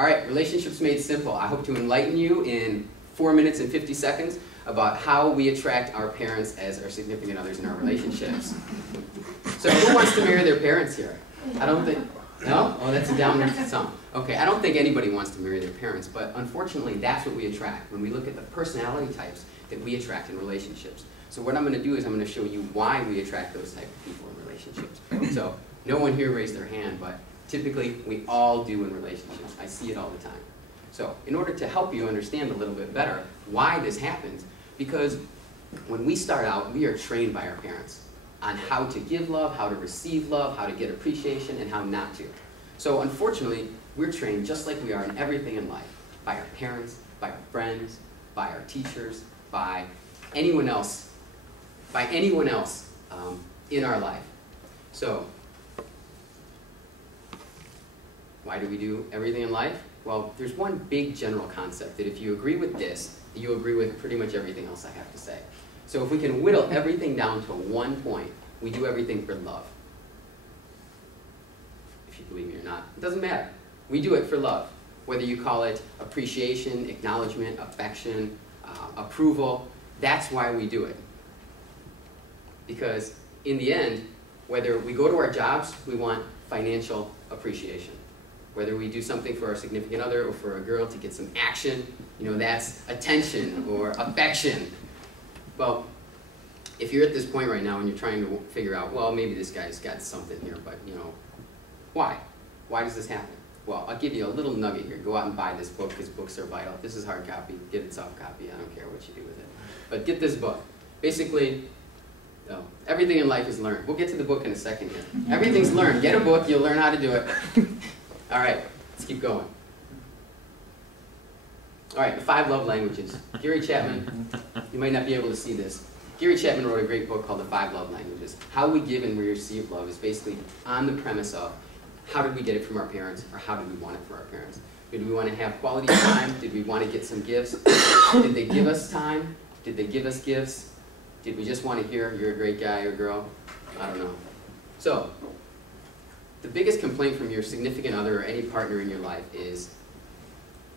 All right, relationships made simple. I hope to enlighten you in 4 minutes and 50 seconds about how we attract our parents as our significant others in our relationships. So who wants to marry their parents here? I don't think, no? Oh, that's a downward sum. Okay, I don't think anybody wants to marry their parents, but unfortunately that's what we attract when we look at the personality types that we attract in relationships. So what I'm going to do is I'm going to show you why we attract those type of people in relationships. So no one here raised their hand, but typically we all do in relationships. I see it all the time. So in order to help you understand a little bit better why this happens, because when we start out, we are trained by our parents on how to give love, how to receive love, how to get appreciation, and how not to. So unfortunately, we're trained just like we are in everything in life, by our parents, by our friends, by our teachers, by anyone else in our life. So why do we do everything in life? Well, there's one big general concept that if you agree with this, you agree with pretty much everything else I have to say. So if we can whittle everything down to one point, we do everything for love. If you believe me or not, it doesn't matter. We do it for love. Whether you call it appreciation, acknowledgement, affection, approval, that's why we do it. Because in the end, whether we go to our jobs, we want financial appreciation. Whether we do something for our significant other or for a girl to get some action, you know, that's attention or affection. Well, if you're at this point right now and you're trying to figure out, well, maybe this guy's got something here, but, you know, why? Why does this happen? Well, I'll give you a little nugget here. Go out and buy this book because books are vital. This is hard copy. Get it soft copy. I don't care what you do with it. But get this book. Basically, everything in life is learned. We'll get to the book in a second here. Everything's learned. Get a book. You'll learn how to do it. All right, let's keep going. All right, the 5 love languages. Gary Chapman, you might not be able to see this. Gary Chapman wrote a great book called The 5 Love Languages. How we give and we receive love is basically on the premise of how did we get it from our parents, or how did we want it from our parents? Did we want to have quality time? Did we want to get some gifts? Did they give us time? Did they give us gifts? Did we just want to hear, you're a great guy or girl? I don't know. So, the biggest complaint from your significant other or any partner in your life is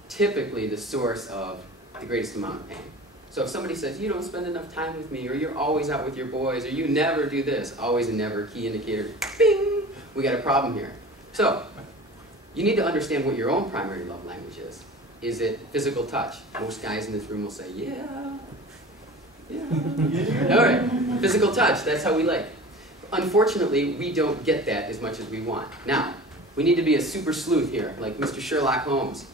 typically the source of the greatest amount of pain. So if somebody says, you don't spend enough time with me, or you're always out with your boys, or you never do this, always and never, key indicator, bing, we got a problem here. So, you need to understand what your own primary love language is. Is it physical touch? Most guys in this room will say, yeah. All right, physical touch, that's how we like. Unfortunately, we don't get that as much as we want. Now, we need to be a super sleuth here, like Mr. Sherlock Holmes.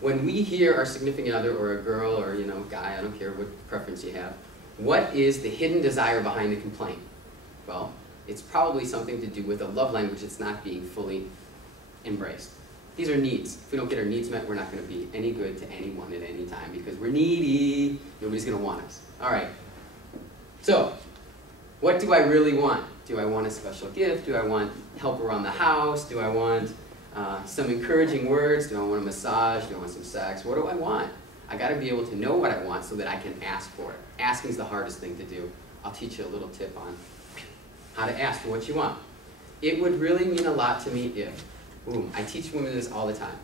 When we hear our significant other or a girl or, you know, guy, I don't care what preference you have, what is the hidden desire behind the complaint? Well, it's probably something to do with a love language that's not being fully embraced. These are needs. If we don't get our needs met, we're not going to be any good to anyone at any time because we're needy. Nobody's going to want us. All right. So, what do I really want? Do I want a special gift? Do I want help around the house? Do I want some encouraging words? Do I want a massage? Do I want some sex? What do I want? I got to be able to know what I want so that I can ask for it. Asking is the hardest thing to do. I'll teach you a little tip on how to ask for what you want. It would really mean a lot to me if, I teach women this all the time.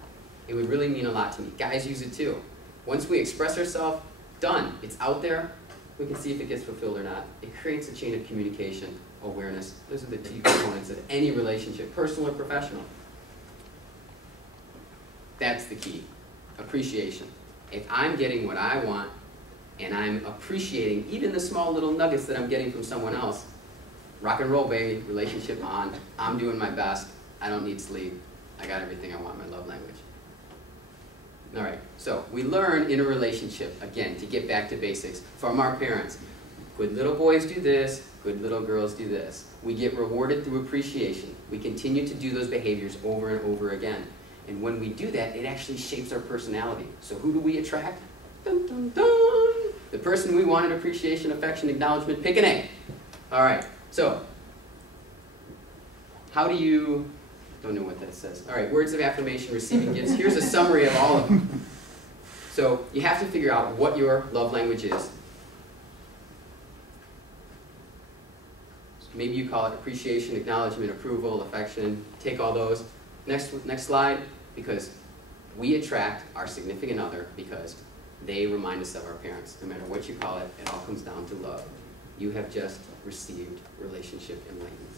It would really mean a lot to me. Guys use it too. Once we express ourselves, done. It's out there. We can see if it gets fulfilled or not. It creates a chain of communication, awareness. Those are the 2 components of any relationship, personal or professional. That's the key. Appreciation. If I'm getting what I want, and I'm appreciating even the small little nuggets that I'm getting from someone else, rock and roll, baby, relationship on, I'm doing my best, I don't need sleep, I got everything I want, my love language. All right, so we learn in a relationship, again, to get back to basics, from our parents. Good little boys do this, good little girls do this. We get rewarded through appreciation. We continue to do those behaviors over and over again. And when we do that, it actually shapes our personality. So who do we attract? Dun, dun, dun. The person we wanted appreciation, affection, acknowledgement, pick an A. All right, so how do you, don't know what that says. All right, words of affirmation, receiving gifts. Here's a summary of all of them. So you have to figure out what your love language is. Maybe you call it appreciation, acknowledgement, approval, affection. Take all those. Next slide, because We attract our significant other because they remind us of our parents. No matter what you call it, it all comes down to love. You have just received relationship enlightenment.